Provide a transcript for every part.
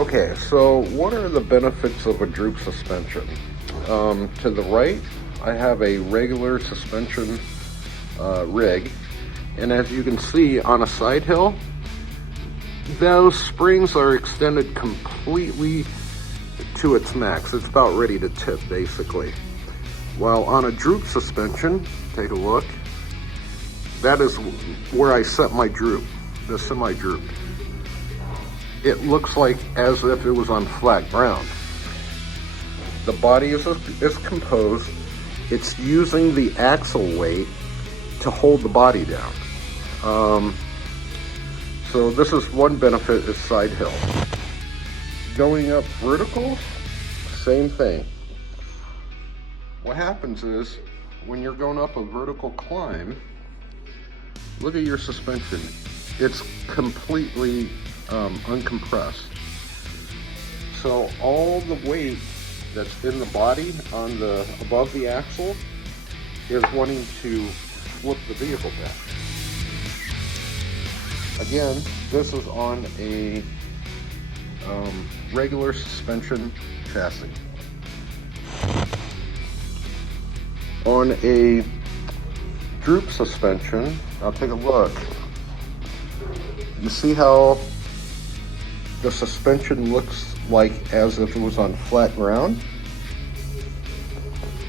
Okay, so what are the benefits of a droop suspension? To the right, I have a regular suspension rig, and as you can see on a side hill, those springs are extended completely to its max. It's about ready to tip, basically. While on a droop suspension, take a look, that is where I set my droop, the semi-droop. It looks like as if it was on flat ground. The body is composed. It's using the axle weight to hold the body down. So this is one benefit, is side hill. Going up vertical, same thing. What happens is, when you're going up a vertical climb, look at your suspension. It's completely uncompressed. So all the weight that's in the body on the above the axle is wanting to flip the vehicle back. Again, this is on a regular suspension chassis. On a droop suspension, I'll take a look. You see how the suspension looks like as if it was on flat ground?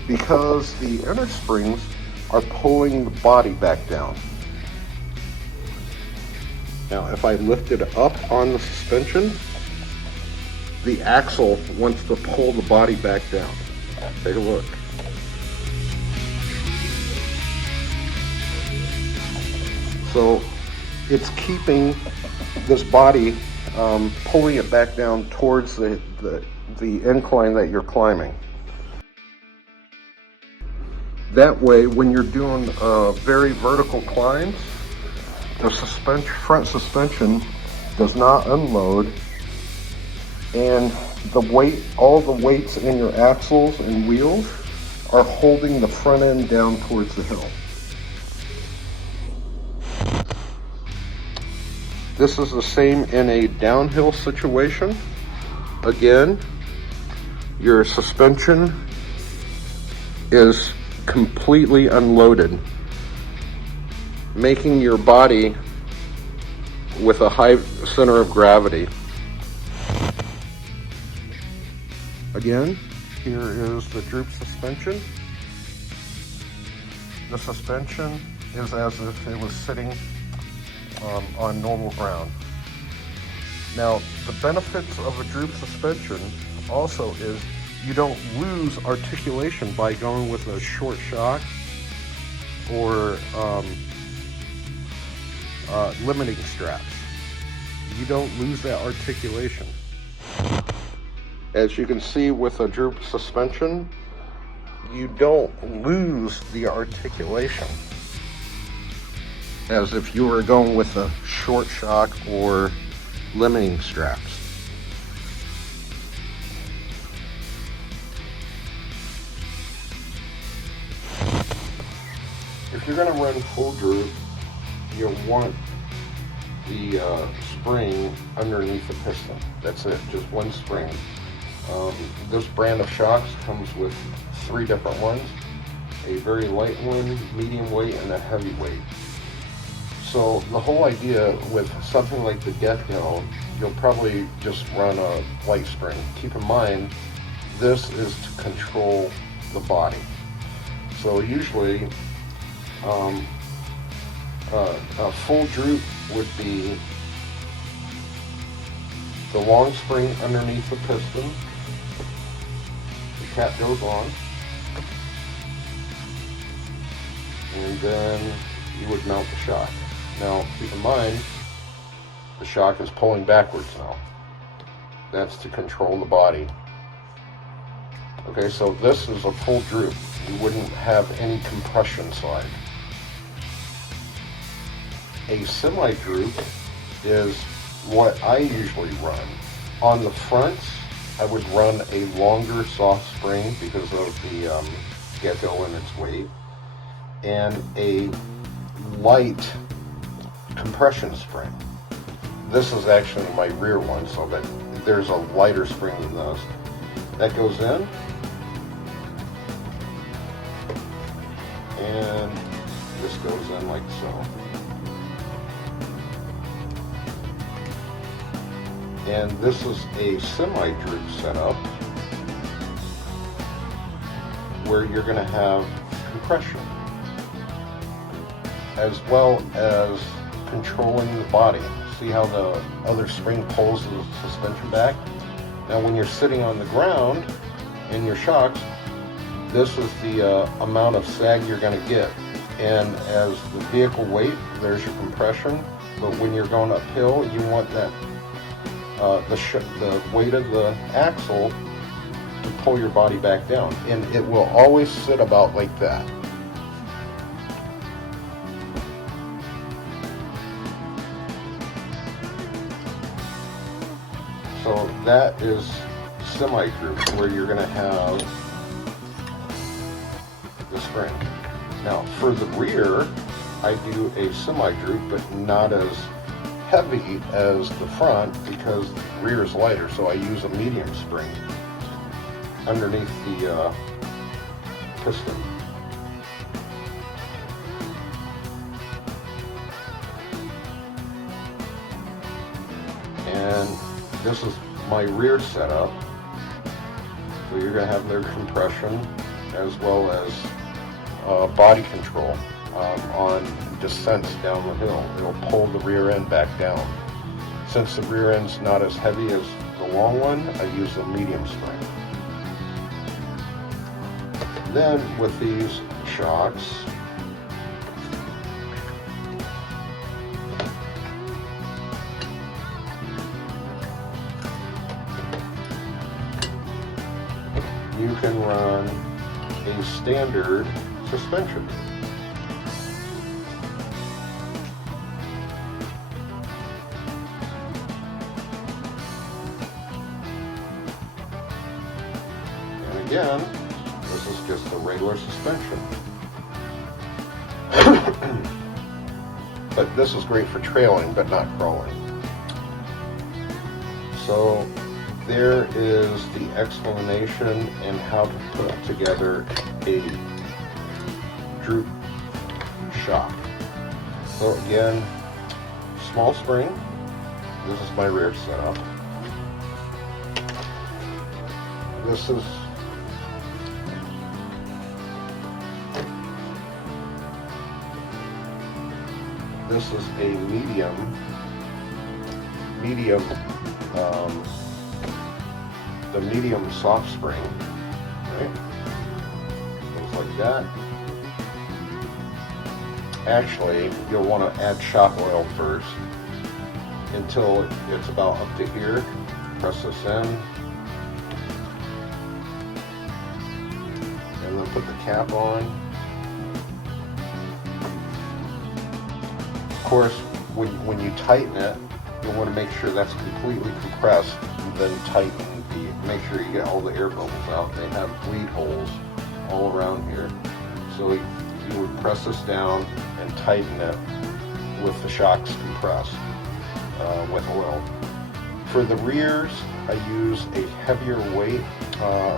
Because the inner springs are pulling the body back down. Now, if I lift it up on the suspension, the axle wants to pull the body back down. Take a look. So it's keeping this body, pulling it back down towards the incline that you're climbing. That way, when you're doing very vertical climbs, the front suspension does not unload, and all the weights in your axles and wheels are holding the front end down towards the hill. This is the same in a downhill situation. Again, your suspension is completely unloaded, making your body with a high center of gravity. Again, here is the droop suspension. The suspension is as if it was sitting on normal ground. Now, the benefits of a droop suspension also is you don't lose articulation by going with a short shock or limiting straps. You don't lose that articulation. As you can see with a droop suspension, you don't lose the articulation as if you were going with a short shock or limiting straps. If you're going to run full droop, you'll want the spring underneath the piston. That's it, just one spring. This brand of shocks comes with 3 different ones, a very light one, medium weight, and a heavy weight. So the whole idea with something like the Getitlow, you'll probably just run a light spring. Keep in mind, this is to control the body. So usually, a full droop would be the long spring underneath the piston. The cap goes on, and then you would mount the shock. Now, keep in mind, the shock is pulling backwards now. That's to control the body. Okay, so this is a full droop. You wouldn't have any compression side. A semi-droop is what I usually run. On the fronts, I would run a longer soft spring because of the gecko and its weight, and a light compression spring. This is actually my rear one, so that there's a lighter spring than this. That goes in, and this goes in like so. And this is a semi-droop setup where you're going to have compression as well as controlling the body. See how the other spring pulls the suspension back? Now when you're sitting on the ground in your shocks, this is the amount of sag you're going to get. And as the vehicle weight, there's your compression. But when you're going uphill, you want that the weight of the axle to pull your body back down, and it will always sit about like that. So that is semi-droop, where you're going to have the spring. Now for the rear, I do a semi-droop, but not as heavy as the front because the rear is lighter, so I use a medium spring underneath the piston. And this is my rear setup. So you're going to have their compression as well as body control on descents down the hill. It'll pull the rear end back down. Since the rear end's not as heavy as the long one, I use a medium spring. Then with these shocks, you can run a standard suspension. Again, this is just a regular suspension. But this is great for trailing, but not crawling. So there is the explanation and how to put together a droop shock. So again, small spring. This is my rear setup. This is a the medium soft spring, right? Things like that. Actually, you'll want to add shock oil first until it's about up to here. Press this in, and then put the cap on. Of course, when you tighten it, you'll want to make sure that's completely compressed, and then tighten make sure you get all the air bubbles out. They have bleed holes all around here. So you would press this down and tighten it with the shocks compressed with oil. For the rears, I use a heavier weight,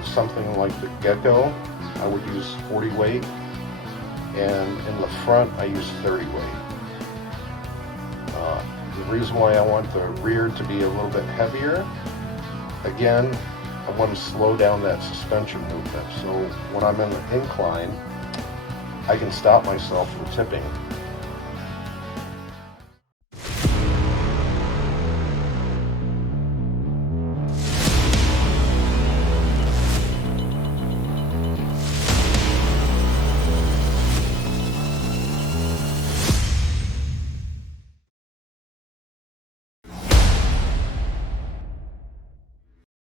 something like the Gecko. I would use 40 weight, and in the front I use 30 weight. The reason why I want the rear to be a little bit heavier, again, I want to slow down that suspension movement. So when I'm in an incline, I can stop myself from tipping.